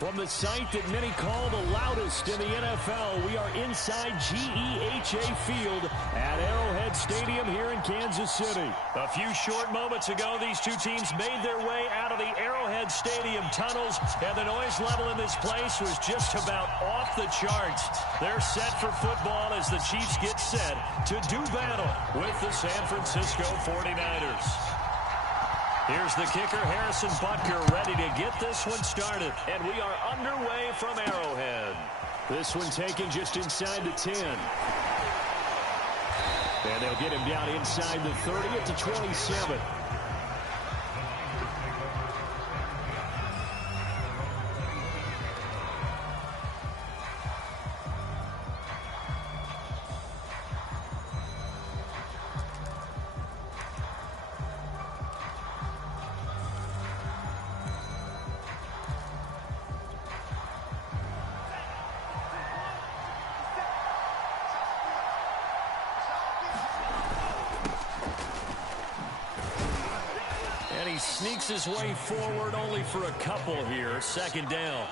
From the site that many call the loudest in the NFL, we are inside GEHA Field at Arrowhead Stadium here in Kansas City. A few short moments ago, these two teams made their way out of the Arrowhead Stadium tunnels, and the noise level in this place was just about off the charts. They're set for football as the Chiefs get set to do battle with the San Francisco 49ers. Here's the kicker, Harrison Butker, ready to get this one started. And we are underway from Arrowhead. This one taken just inside the 10. And they'll get him down inside the 30 at the 27. Sneaks his way forward only for a couple here. Second down.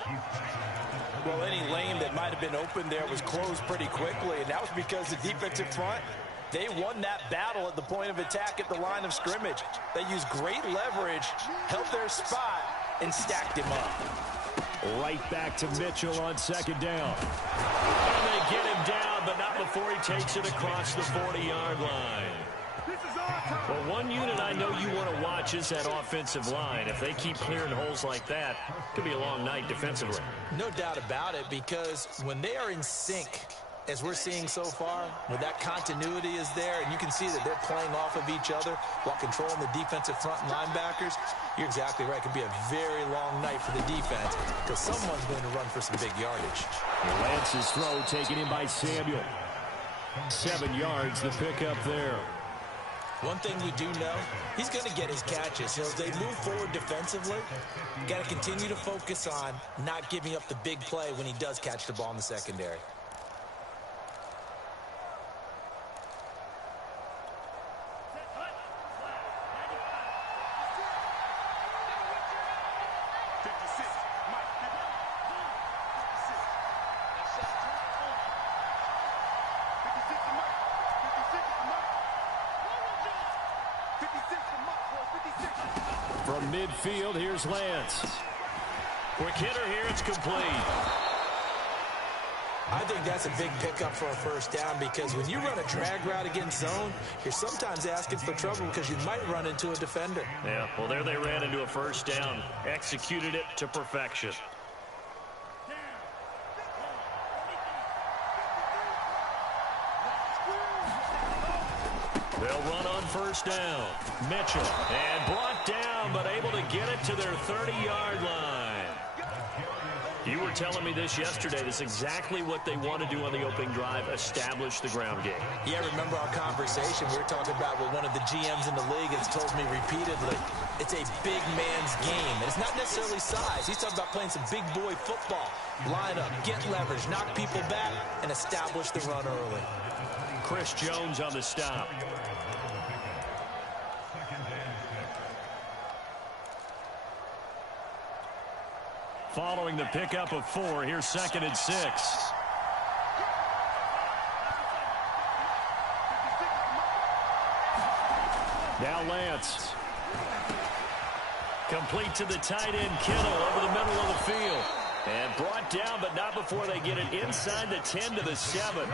Well, any lane that might have been open there was closed pretty quickly, and that was because the defensive front, they won that battle at the point of attack at the line of scrimmage. They used great leverage, held their spot, and stacked him up. Right back to Mitchell on second down. And they get him down, but not before he takes it across the 40-yard line. Well, one unit I know you want to watch is that offensive line. If they keep clearing holes like that, it could be a long night defensively. No doubt about it, because when they are in sync, as we're seeing so far, when that continuity is there, and you can see that they're playing off of each other while controlling the defensive front and linebackers, you're exactly right. It could be a very long night for the defense because someone's going to run for some big yardage. Lance's throw taken in by Samuel. 7 yards, the pickup there. One thing we do know, he's going to get his catches. So as they move forward defensively, you got to continue to focus on not giving up the big play when he does catch the ball in the secondary. From midfield, here's Lance. Quick hitter here, it's complete. I think that's a big pickup for a first down because when you run a drag route against zone, you're sometimes asking for trouble because you might run into a defender. Yeah, well, there they ran into a first down. Executed it to perfection. They'll run on first down. Mitchell, and brought down, but able to get it to their 30-yard line. You were telling me this yesterday. This is exactly what they want to do on the opening drive, establish the ground game. Yeah, remember our conversation. We were talking about what one of the GMs in the league has told me repeatedly. It's a big man's game. And it's not necessarily size. He's talking about playing some big boy football. Line up, get leverage, knock people back, and establish the run early. Chris Jones on the stop. Following the pickup of 4, here's 2nd and 6. Now Lance. Complete to the tight end, Kittle, over the middle of the field. And brought down, but not before they get it inside the 10 to the 7.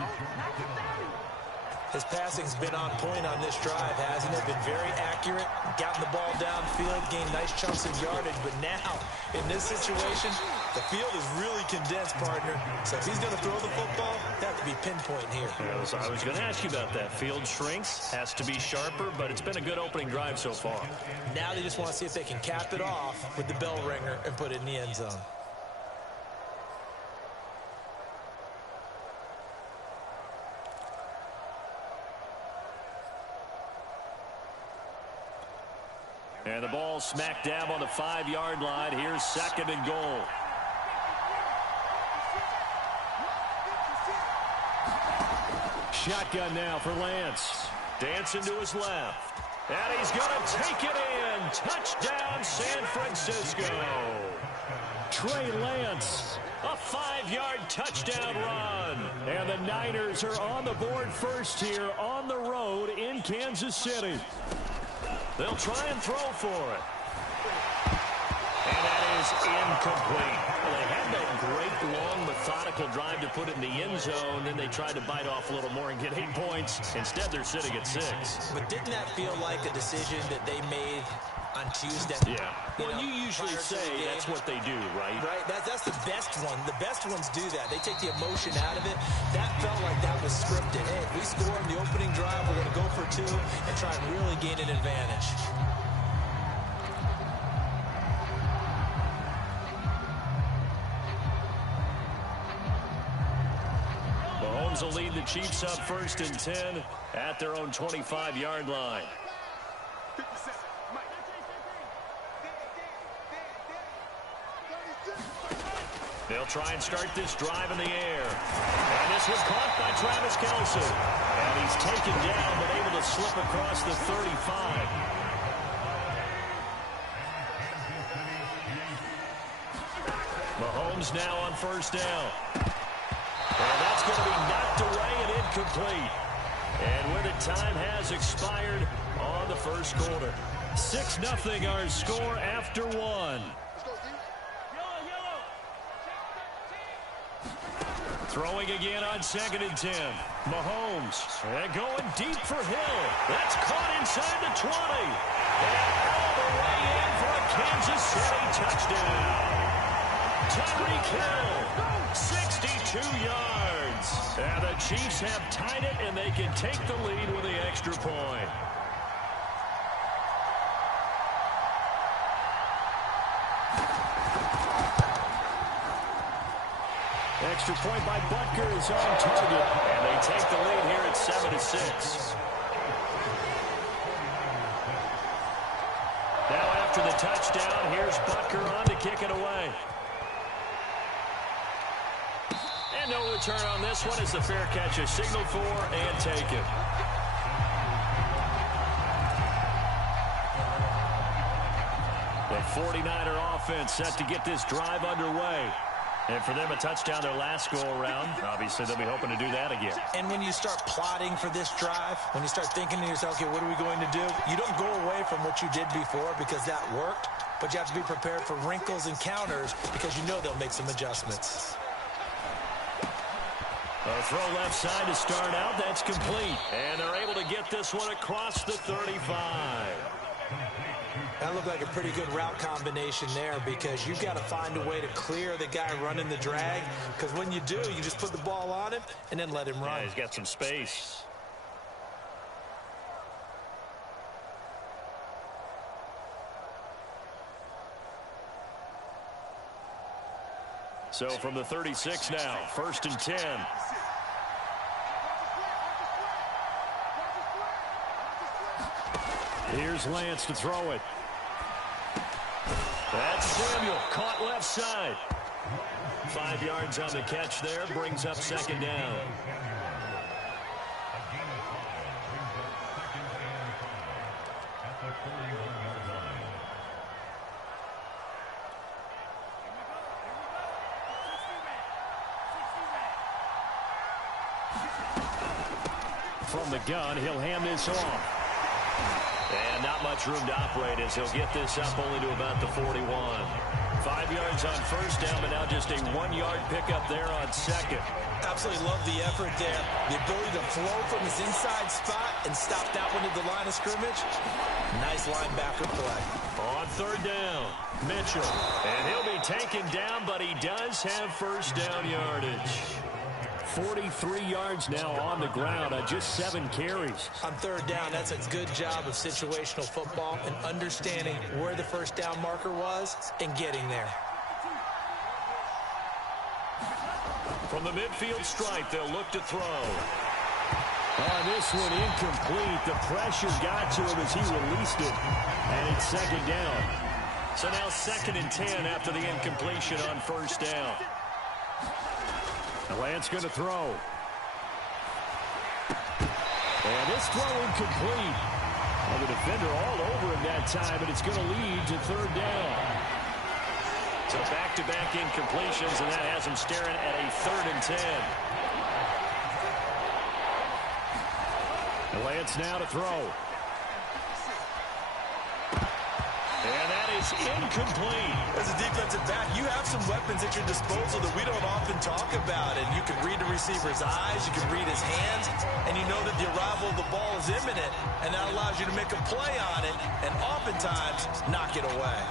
His passing's been on point on this drive, hasn't it? Been very accurate, gotten the ball downfield, gained nice chunks of yardage. But now, in this situation, the field is really condensed, partner. So if he's going to throw the football, that has to be pinpoint here. I was going to ask you about that. Field shrinks, has to be sharper, but it's been a good opening drive so far. Now they just want to see if they can cap it off with the bell ringer and put it in the end zone. And the ball smack dab on the 5-yard line. Here's 2nd and goal. Shotgun now for Lance. Dancing to his left. And he's going to take it in. Touchdown, San Francisco. Trey Lance. A 5-yard touchdown run. And the Niners are on the board first here on the road in Kansas City. They'll try and throw for it. And that is incomplete. Well, they had that great, long, methodical drive to put it in the end zone. Then they tried to bite off a little more and get 8 points. Instead, they're sitting at 6. But didn't that feel like a decision that they made on Tuesday? Yeah. Well, you usually say that's what they do, right? Right. That's the best one. The best ones do that. They take the emotion out of it. That felt like that was scripted. Hey, if we score in the opening drive, we're going to go for 2 and try and really gain an advantage. Mahomes will lead the Chiefs up 1st and 10 at their own 25-yard line. They'll try and start this drive in the air. And this was caught by Travis Kelce. And he's taken down but able to slip across the 35. Mahomes now on 1st down. And that's going to be knocked away and incomplete. And where the time has expired on the 1st quarter. 6-0 our score after 1. Throwing again on 2nd and 10. Mahomes. And going deep for Hill. That's caught inside the 20. And all the way in for a Kansas City touchdown. Tyreek Hill, 62 yards. And the Chiefs have tied it, and they can take the lead with the extra point. Extra point by Butker is on target. And they take the lead here at 7-6. Now after the touchdown, here's Butker on to kick it away. And no return on this one as the fair catch is signaled for and taken. The 49er offense set to get this drive underway. And for them, a touchdown their last go-around. Obviously, they'll be hoping to do that again. And when you start plotting for this drive, when you start thinking to yourself, okay, what are we going to do? You don't go away from what you did before because that worked, but you have to be prepared for wrinkles and counters because you know they'll make some adjustments. A throw left side to start out. That's complete. And they're able to get this one across the 35. That looked like a pretty good route combination there because you've got to find a way to clear the guy running the drag because when you do, you just put the ball on him and then let him run. Yeah, he's got some space. So from the 36 now, 1st and 10. Here's Lance to throw it. That's Samuel, caught left side. 5 yards on the catch there, brings up 2nd down. From the gun, he'll hand this off. And not much room to operate as he'll get this up only to about the 41. 5 yards on 1st down, but now just a 1-yard pickup there on 2nd. Absolutely love the effort there. The ability to flow from his inside spot and stop that one at the line of scrimmage. Nice linebacker play. On 3rd down, Mitchell. And he'll be taken down, but he does have 1st down yardage. 43 yards now on the ground on just 7 carries. On 3rd down, that's a good job of situational football and understanding where the 1st down marker was and getting there. From the midfield stripe, they'll look to throw. On this one, incomplete. The pressure got to him as he released it. And it's 2nd down. So now 2nd and 10 after the incompletion on 1st down. Lance going to throw. And this throw incomplete. Well, the defender all over him that time, and it's going to lead to 3rd down. So back-to-back incompletions, and that has him staring at a 3rd and 10. Lance now to throw. And that is incomplete. As a defensive back, you have some weapons at your disposal that we don't often talk about. And you can read the receiver's eyes, you can read his hands, and you know that the arrival of the ball is imminent, and that allows you to make a play on it and oftentimes knock it away.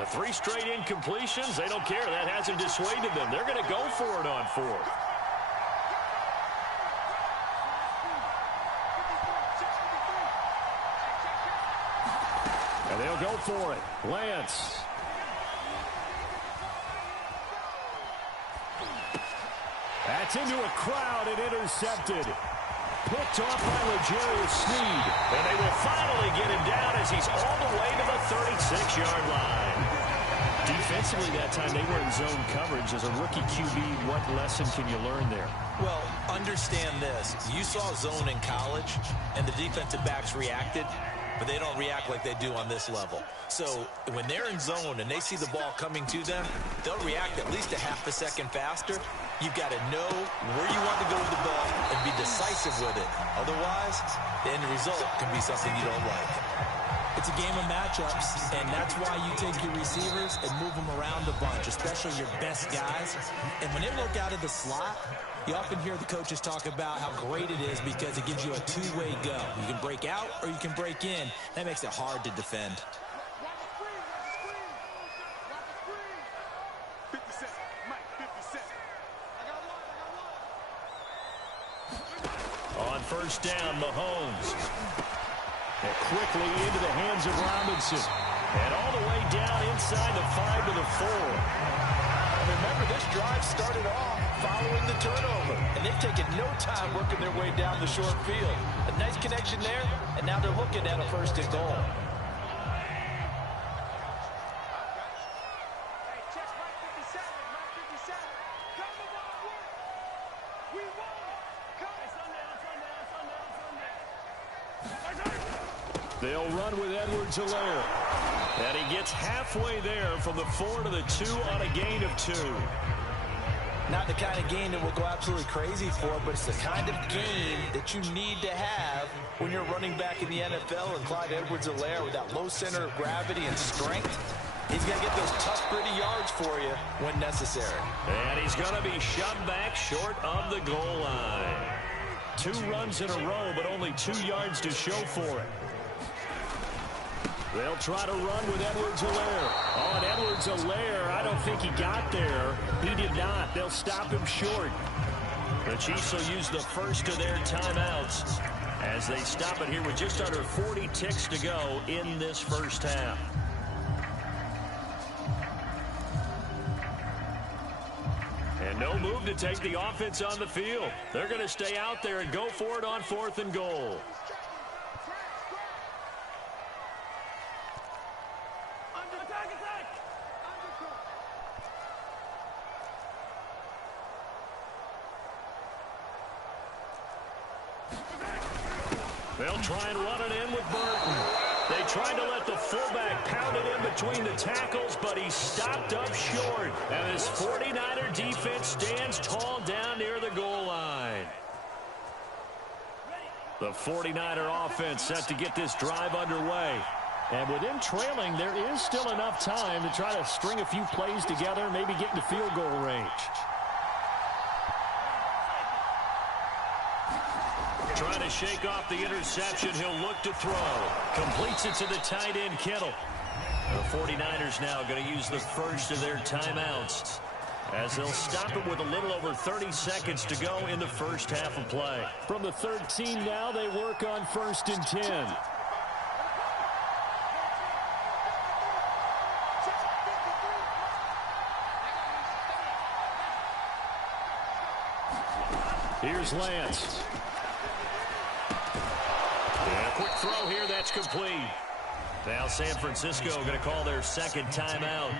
The 3 straight incompletions, they don't care. That hasn't dissuaded them. They're going to go for it on 4th. And they'll go for it. Lance. That's into a crowd and intercepted. Picked off by L'Jarius Sneed. And they will finally get him down as he's all the way to the 36-yard line. Defensively that time, they were in zone coverage. As a rookie QB, what lesson can you learn there? Well, understand this. You saw zone in college, and the defensive backs reacted, but they don't react like they do on this level. So when they're in zone and they see the ball coming to them, they'll react at least a half a second faster. You've got to know where you want to go with the ball and be decisive with it. Otherwise, the end result can be something you don't like. It's a game of matchups, and that's why you take your receivers and move them around a bunch, especially your best guys. And when they work out of the slot, you often hear the coaches talk about how great it is because it gives you a two-way go. You can break out or you can break in. That makes it hard to defend. On 1st down, Mahomes. And quickly into the hands of Robinson. And all the way down inside the 5 to the 4. And remember, this drive started off following the turnover. And they've taken no time working their way down the short field. A nice connection there, and now they're looking at a 1st and goal. They'll run with Edwards-Helaire. And he gets halfway there from the 4 to the 2 on a gain of 2. Not the kind of game that we'll go absolutely crazy for, but it's the kind of game that you need to have when you're running back in the NFL. And Clyde Edwards-Helaire, with that low center of gravity and strength, he's going to get those tough, gritty yards for you when necessary. And he's going to be shoved back short of the goal line. 2 runs in a row, but only 2 yards to show for it. They'll try to run with Edwards-Helaire. Oh, and Edwards-Helaire, I don't think he got there. He did not. They'll stop him short. The Chiefs will use the first of their timeouts as they stop it here with just under 40 ticks to go in this first half. And no move to take the offense on the field. They're going to stay out there and go for it on 4th and goal. They'll try and run it in with Burton. They tried to let the fullback pound it in between the tackles, but he stopped up short. And his 49er defense stands tall down near the goal line. The 49er offense set to get this drive underway. And with them trailing, there is still enough time to try to string a few plays together, maybe get into field goal range. Trying to shake off the interception. He'll look to throw. Completes it to the tight end, Kittle. The 49ers now going to use the first of their timeouts as they'll stop it with a little over 30 seconds to go in the first half of play. From the 13 now, they work on 1st and 10. Here's Lance. And a quick throw here, that's complete. Now San Francisco going to call their second timeout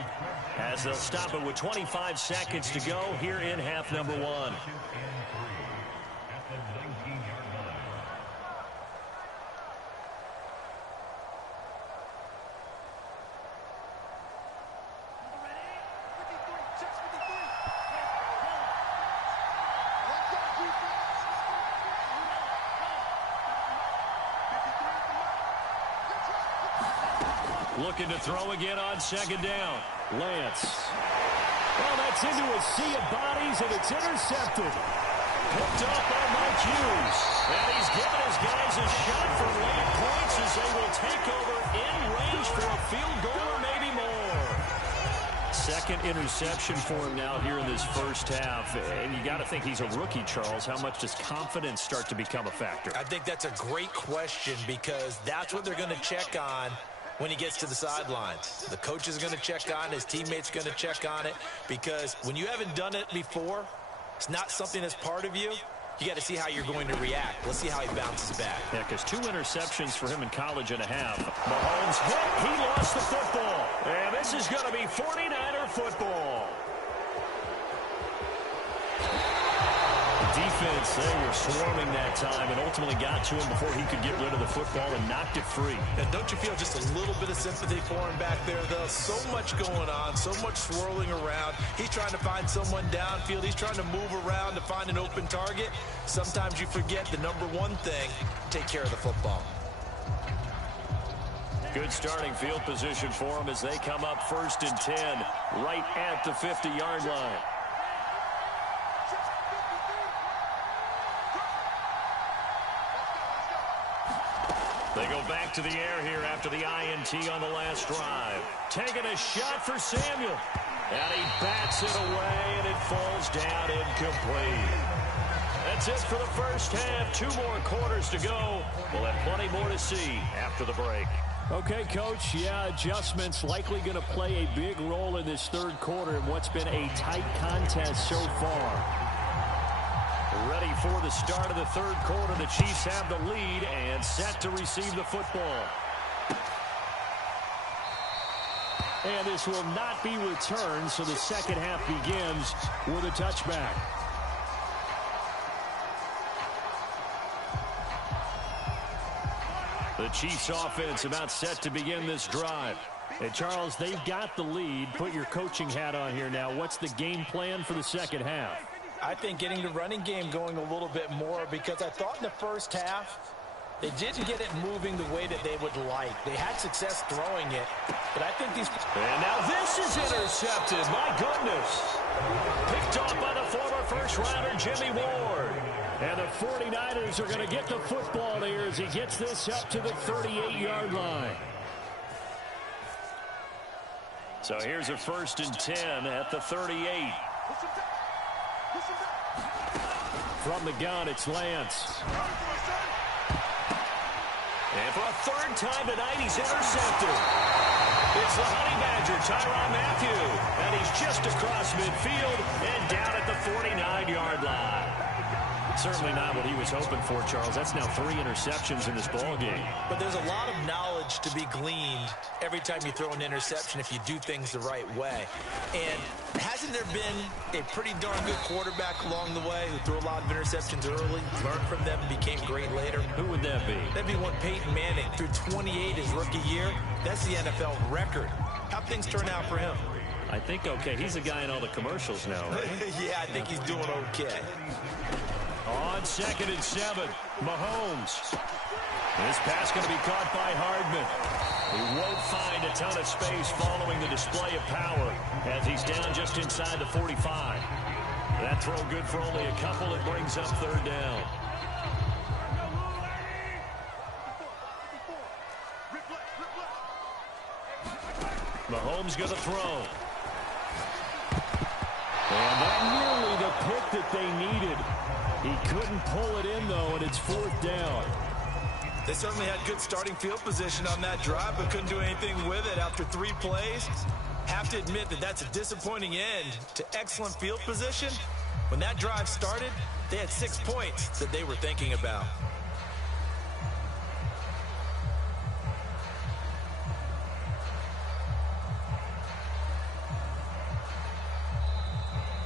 as they'll stop it with 25 seconds to go here in half number 1. Looking to throw again on second down. Lance. Well, that's into a sea of bodies, and it's intercepted. Picked up by Mike Hughes. And he's given his guys a shot for late points as they will take over in range for a field goal or maybe more. Second interception for him now here in this first half. And you got to think he's a rookie, Charles. How much does confidence start to become a factor? I think that's a great question because that's what they're going to check on when he gets to the sidelines. The coach is going to check on it. His teammates are going to check on it because when you haven't done it before, it's not something that's part of you. You got to see how you're going to react. Let's see how he bounces back. Yeah, because 2 interceptions for him in college and a half. Mahomes hit. He lost the football. And this is going to be 49er football. Defense, they were swarming that time and ultimately got to him before he could get rid of the football and knocked it free. And don't you feel just a little bit of sympathy for him back there, though? So much going on, so much swirling around. He's trying to find someone downfield. He's trying to move around to find an open target. Sometimes you forget the number one thing, take care of the football. Good starting field position for him as they come up 1st and 10 right at the 50-yard line. They go back to the air here after the INT on the last drive. Taking a shot for Samuel. And he bats it away, and it falls down incomplete. That's it for the first half. 2 more quarters to go. We'll have plenty more to see after the break. Okay, Coach, yeah, adjustments likely going to play a big role in this third quarter in what's been a tight contest so far. Ready for the start of the third quarter. The Chiefs have the lead and set to receive the football. And this will not be returned, so the second half begins with a touchback. The Chiefs offense about set to begin this drive. And Charles, they've got the lead. Put your coaching hat on here now. What's the game plan for the second half? I think getting the running game going a little bit more because I thought in the first half they didn't get it moving the way that they would like. They had success throwing it, but I think these... And now this is intercepted. My goodness. Picked off by the former first-rounder Jimmy Ward. And the 49ers are going to get the football here as he gets this up to the 38-yard line. So here's a 1st and 10 at the 38. From the gun, it's Lance. And for a 3rd time tonight, he's intercepted. It's the Honey Badger, Tyrann Mathieu. And he's just across midfield and down at the 49-yard line. Certainly not what he was hoping for, Charles. That's now 3 interceptions in this ball game. But there's a lot of knowledge to be gleaned every time you throw an interception if you do things the right way. And hasn't there been a pretty darn good quarterback along the way who threw a lot of interceptions early, learned from them, and became great later? Who would that be? That'd be one Peyton Manning. Threw 28 his rookie year. That's the NFL record. How'd things turn out for him? I think okay. He's a guy in all the commercials now, right? Yeah, I think he's doing okay. On 2nd and 7, Mahomes. This pass going to be caught by Hardman. He won't find a ton of space following the display of power as he's down just inside the 45. That throw good for only a couple. It brings up 3rd down. Mahomes going to throw. And that nearly the pick that they needed. He couldn't pull it in, though, and it's 4th down. They certainly had good starting field position on that drive, but couldn't do anything with it after 3 plays. Have to admit that that's a disappointing end to excellent field position. When that drive started, they had 6 points that they were thinking about.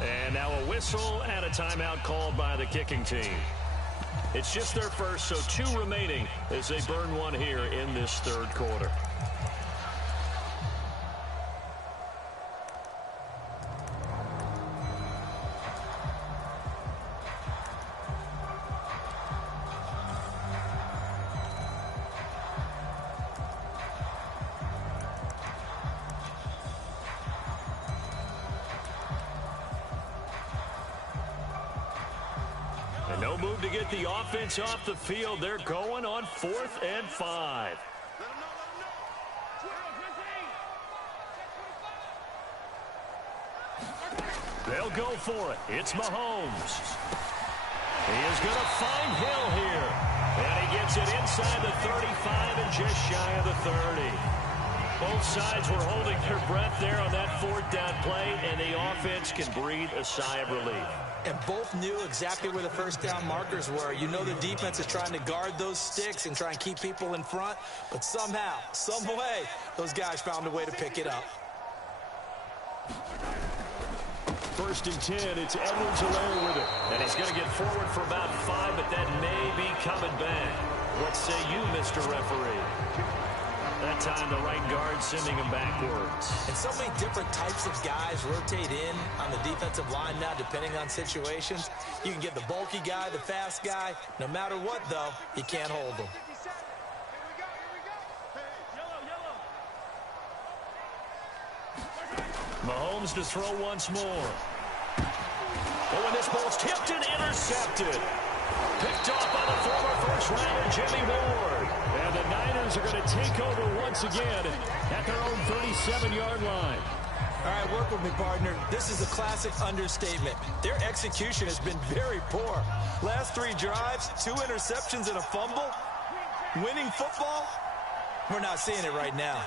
And now a whistle and a timeout called by the kicking team. It's just their first, so 2 remaining as they burn one here in this third quarter. move to get the offense off the field. They're going on 4th and 5. They'll go for it. It's Mahomes. He is going to find Hill here. And he gets it inside the 35 and just shy of the 30. Both sides were holding their breath there on that 4th down play, and the offense can breathe a sigh of relief. And both knew exactly where the first down markers were. You know the defense is trying to guard those sticks and try and keep people in front, but somehow, some way, those guys found a way to pick it up. 1st and 10, it's Edwards-Helaire with it. And he's going to get forward for about 5, but that may be coming back. What say you, Mr. Referee? That time the right guard sending him backwards. And so many different types of guys rotate in on the defensive line now, depending on situations. You can get the bulky guy, the fast guy. No matter what, though, you can't hold them. Mahomes to throw once more. Oh, and this ball's tipped and intercepted. Picked off by the former first-rounder, Jimmy Ward. And the Niners are going to take over once again at their own 37-yard line. All right, work with me, partner. This is a classic understatement. Their execution has been very poor. Last 3 drives, 2 interceptions and a fumble. Winning football? We're not seeing it right now.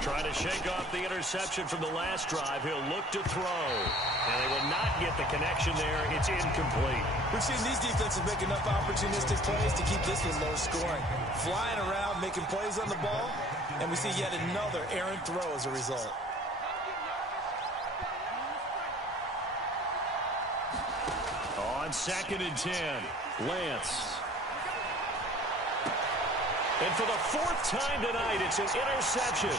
Trying to shake off the interception from the last drive. He'll look to throw. And they will not get the connection there. It's incomplete. We've seen these defenses make enough opportunistic plays to keep this one low scoring. Flying around, making plays on the ball. And we see yet another errant throw as a result. On 2nd and 10, Lance. And for the 4th time tonight, it's an interception.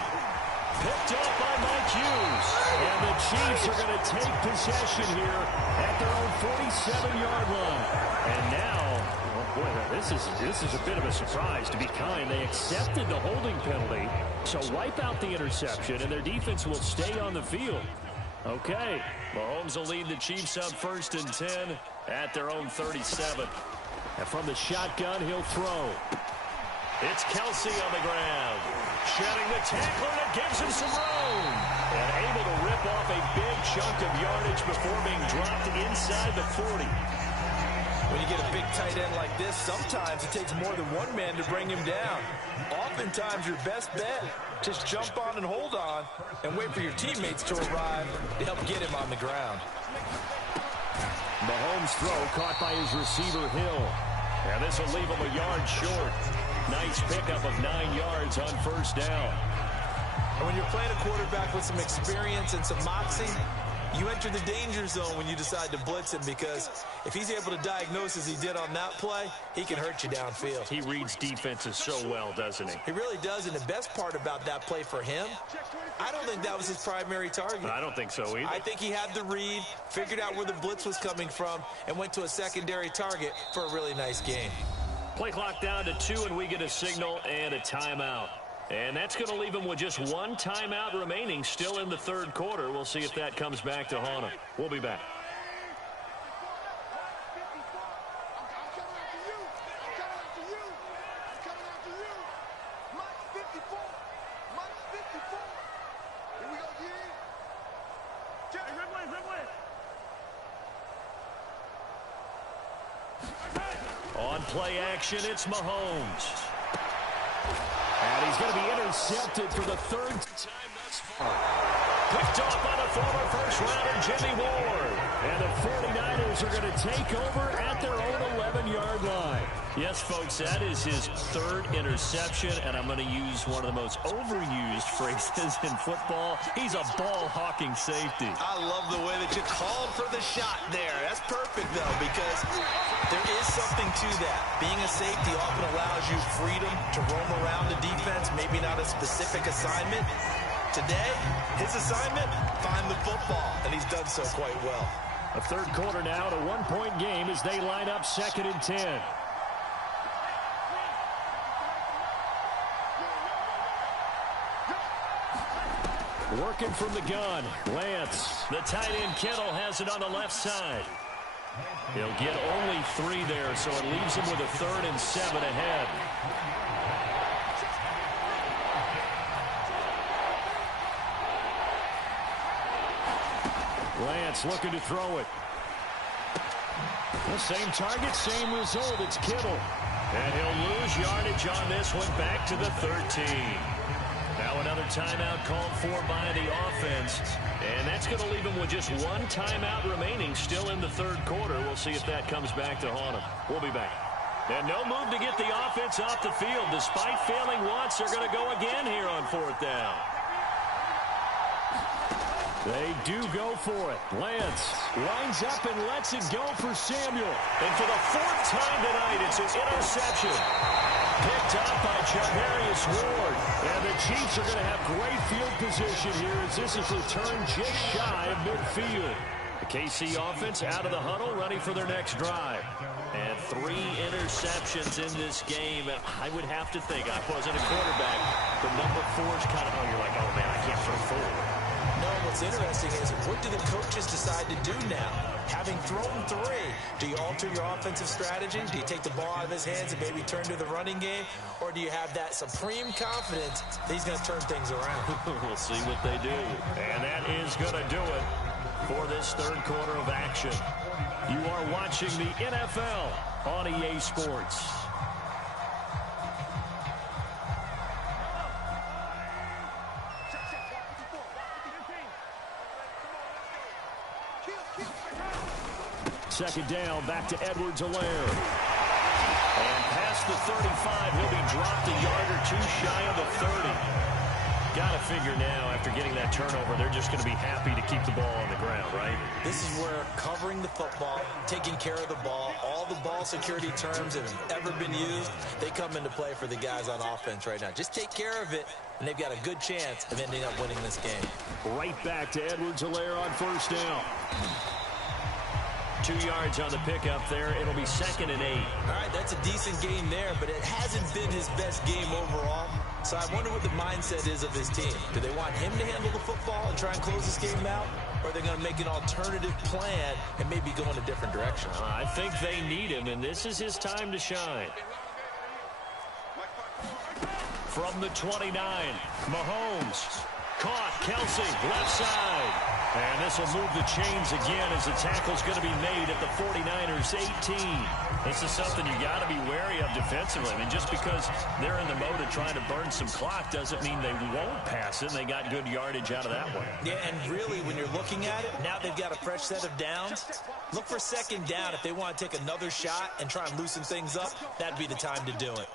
Picked up by Mike Hughes. And the Chiefs are going to take possession here at their own 47-yard line. And now, oh boy, this is a bit of a surprise, to be kind. They accepted the holding penalty, so wipe out the interception, and their defense will stay on the field. Okay, Mahomes will lead the Chiefs up 1st and 10 at their own 37. And from the shotgun, he'll throw. It's Kelsey on the ground. Shedding the tackler that gives him some room. And able to rip off a big chunk of yardage before being dropped inside the 40. When you get a big tight end like this, sometimes it takes more than one man to bring him down. Oftentimes, your best bet, just jump on and hold on and wait for your teammates to arrive to help get him on the ground. Mahomes' throw caught by his receiver, Hill. And this will leave him a yard short. Nice pickup of 9 yards on 1st down. And when you're playing a quarterback with some experience and some moxie, you enter the danger zone when you decide to blitz him, because if he's able to diagnose as he did on that play, he can hurt you downfield. He reads defenses so well, doesn't he? He really does, and the best part about that play for him, I don't think that was his primary target. I don't think so either. I think he had the read, figured out where the blitz was coming from, and went to a secondary target for a really nice game. Play clock down to 2, and we get a signal and a timeout. And that's going to leave him with just 1 timeout remaining, still in the 3rd quarter. We'll see if that comes back to haunt him. We'll be back. On play action, it's Mahomes. And he's going to be intercepted for the 3rd time thus far. Picked off by the former first-rounder, Jimmy Ward. And the 49ers are going to take over at their own 11-yard line. Yes, folks, that is his 3rd interception, and I'm going to use one of the most overused phrases in football. He's a ball-hawking safety. I love the way that you called for the shot there. That's perfect, though, because there is something to that. Being a safety often allows you freedom to roam around the defense, maybe not a specific assignment. Today, his assignment, find the football, and he's done so quite well. A 3rd quarter now, a 1-point game as they line up 2nd and 10. Working from the gun, Lance. The tight end, Kittle, has it on the left side. He'll get only 3 there, so it leaves him with a 3rd and 7 ahead. Lance looking to throw it. The same target, same result. It's Kittle. And he'll lose yardage on this one, back to the 13. Now another timeout called for by the offense. And that's going to leave him with just 1 timeout remaining still in the 3rd quarter. We'll see if that comes back to haunt him. We'll be back. And no move to get the offense off the field. Despite failing once, they're going to go again here on 4th down. They do go for it. Lance lines up and lets it go for Samuel. And for the 4th time tonight, it's an interception. Picked up by Charvarius Ward. And the Chiefs are going to have great field position here as this is returned just shy of midfield. The KC offense out of the huddle, ready for their next drive. And 3 interceptions in this game. And I would have to think, I wasn't a quarterback, but number 4 is kind of, you're like, oh, man, I can't throw 4. No, what's interesting is what do the coaches decide to do now? Having thrown 3, do you alter your offensive strategy? Do you take the ball out of his hands and maybe turn to the running game? Or do you have that supreme confidence that he's going to turn things around? We'll see what they do. And that is going to do it for this 3rd quarter of action. You are watching the NFL on EA Sports. Second down, back to Edwards-Helaire. And past the 35, he'll be dropped a yard or 2 shy of the 30. Got to figure now, after getting that turnover, they're just going to be happy to keep the ball on the ground, right? This is where covering the football, taking care of the ball, all the ball security terms that have ever been used, they come into play for the guys on offense right now. Just take care of it, and they've got a good chance of ending up winning this game. Right back to Edwards-Helaire on 1st down. 2 yards on the pickup there. It'll be 2nd and 8. All right, that's a decent game there, but it hasn't been his best game overall. So I wonder what the mindset is of his team. Do they want him to handle the football and try and close this game out? Or are they going to make an alternative plan and maybe go in a different direction? I think they need him, and this is his time to shine. From the 29, Mahomes. Caught, Kelsey, left side. And this will move the chains again as the tackle's going to be made at the 49ers 18. This is something you got to be wary of defensively. I mean, just because they're in the mode of trying to burn some clock doesn't mean they won't pass it. They got good yardage out of that one. Yeah, and really, when you're looking at it, now they've got a fresh set of downs. Look for 2nd down. If they want to take another shot and try and loosen things up, that'd be the time to do it.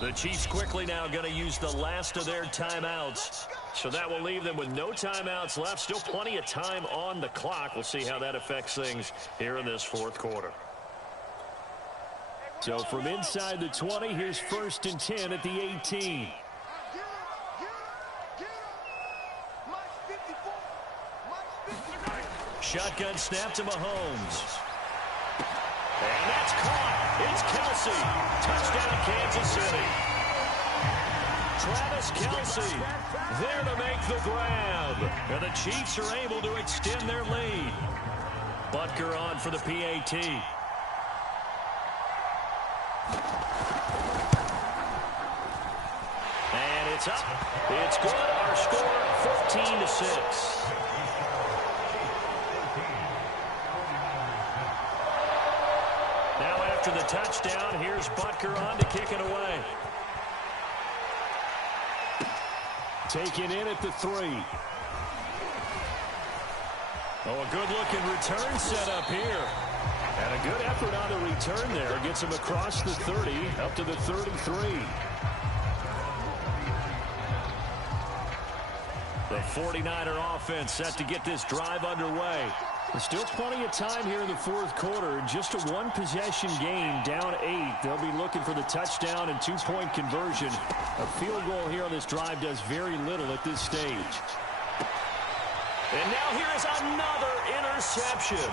The Chiefs quickly now going to use the last of their timeouts. So that will leave them with no timeouts left. Still plenty of time on the clock. We'll see how that affects things here in this 4th quarter. So from inside the 20, here's 1st and 10 at the 18. Shotgun snap to Mahomes. And that's caught. It's Kelsey. Touchdown, Kansas City. Travis Kelsey there to make the grab. And the Chiefs are able to extend their lead. Butker on for the PAT. And it's up. It's good. Our score, 14-6. After the touchdown, here's Butker on to kick it away. Taken in at the 3. Oh, a good-looking return set up here. And a good effort on the return there. Gets him across the 30, up to the 33. The 49er offense set to get this drive underway. There's still plenty of time here in the 4th quarter. Just a 1-possession game, down 8. They'll be looking for the touchdown and 2-point conversion. A field goal here on this drive does very little at this stage. And now here is another interception.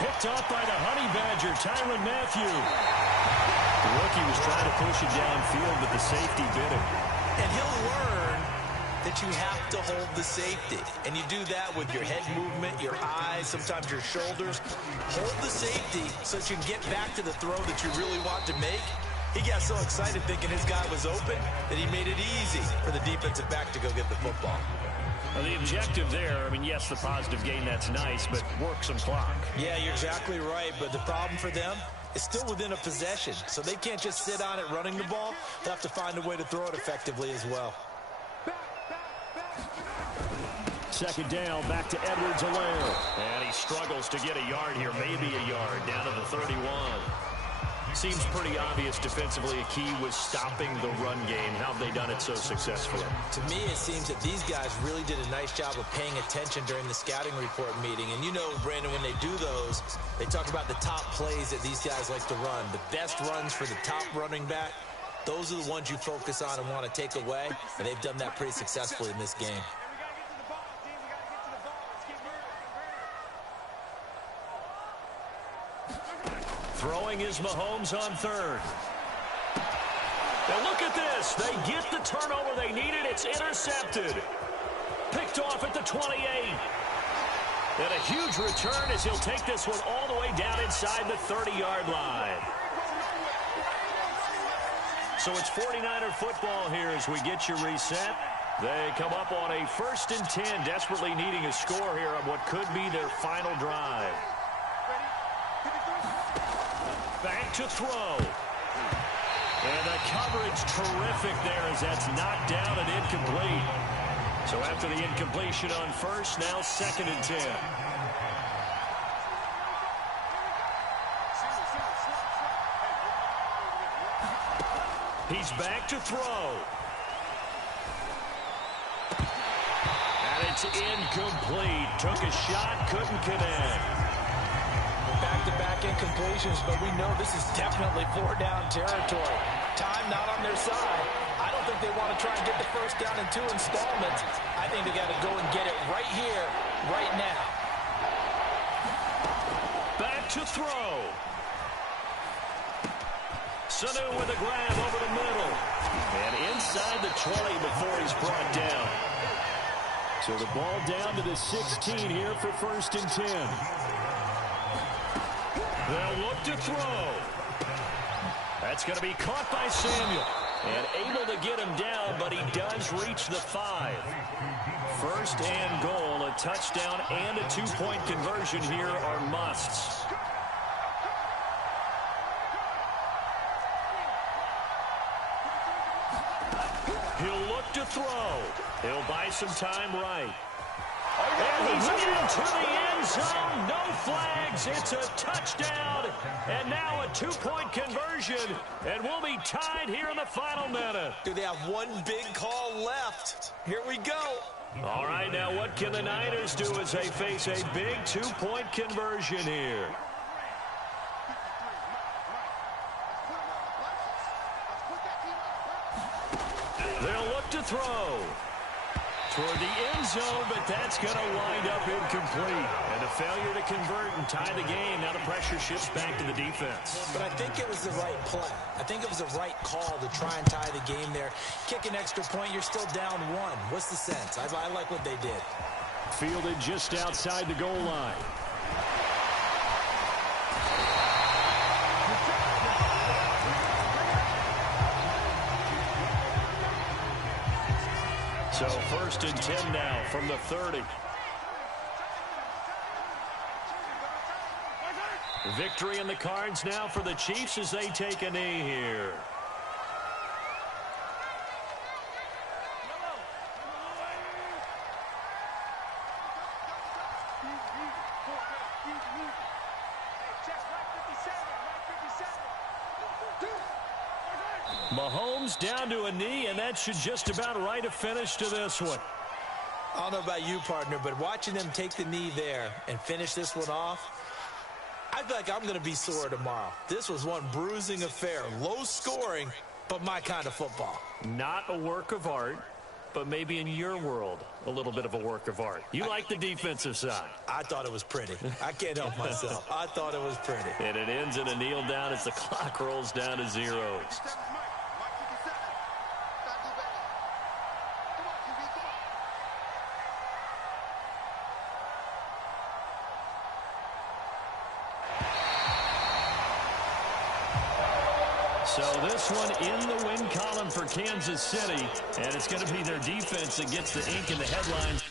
Picked up by the Honey Badger, Tyrann Mathieu. The rookie was trying to push it downfield, but the safety bit him. And he'll learn that you have to hold the safety. And you do that with your head movement, your eyes, sometimes your shoulders. Hold the safety so that you can get back to the throw that you really want to make. He got so excited thinking his guy was open that he made it easy for the defensive back to go get the football. Well, the objective there, I mean, yes, the positive gain, that's nice, but work some clock. Yeah, you're exactly right, but the problem for them is still within a possession, so they can't just sit on it running the ball. They'll have to find a way to throw it effectively as well. Second down, back to Edwards-Helaire. And he struggles to get a yard here, maybe a yard, down to the 31. Seems pretty obvious defensively a key was stopping the run game. How have they done it so successfully? To me, it seems that these guys really did a nice job of paying attention during the scouting report meeting. And you know, Brandon, when they do those, they talk about the top plays that these guys like to run. The best runs for the top running back, those are the ones you focus on and want to take away. And they've done that pretty successfully in this game. Throwing is Mahomes on third. Now look at this. They get the turnover they needed. It's intercepted. Picked off at the 28. And a huge return as he'll take this one all the way down inside the 30-yard line. So it's 49er football here as we get you reset. They come up on a 1st and 10, desperately needing a score here on what could be their final drive. Back to throw. And the coverage terrific there as that's knocked down and incomplete. So after the incompletion on first, now 2nd and 10. He's back to throw. And it's incomplete. Took a shot, couldn't connect. Back-to-back incompletions, but we know this is definitely 4-down territory. Time not on their side. I don't think they want to try and get the first down in 2 installments. I think they got to go and get it right here, right now. Back to throw. Sanu with a grab over the middle. And inside the 20 before he's brought down. So the ball down to the 16 here for 1st and 10. They'll look to throw. That's going to be caught by Samuel. And able to get him down, but he does reach the 5. 1st and goal. A touchdown and a 2-point conversion here are musts. He'll look to throw. He'll buy some time right. And he's into the end zone. No flags. It's a touchdown. And now a 2-point conversion. And we'll be tied here in the final minute. Do they have one big call left? Here we go. All right, now what can the Niners do as they face a big 2-point conversion here? They'll look to throw. Toward the end zone, but that's going to wind up incomplete. And a failure to convert and tie the game. Now the pressure shifts back to the defense. But I think it was the right play. I think it was the right call to try and tie the game there. Kick an extra point, you're still down 1. What's the sense? I like what they did. Fielded just outside the goal line. So 1st and 10 now from the 30. Victory in the cards now for the Chiefs as they take a knee here. Mahomes down to a knee, and that should just about write a finish to this one. I don't know about you, partner, but watching them take the knee there and finish this one off, I feel like I'm going to be sore tomorrow. This was one bruising affair. Low scoring, but my kind of football. Not a work of art, but maybe in your world, a little bit of a work of art. You like the defensive side. I thought it was pretty. I can't help myself. I thought it was pretty. And it ends in a kneel down as the clock rolls down to 0. So this one in the win column for Kansas City, and it's going to be their defense that gets the ink in the headlines.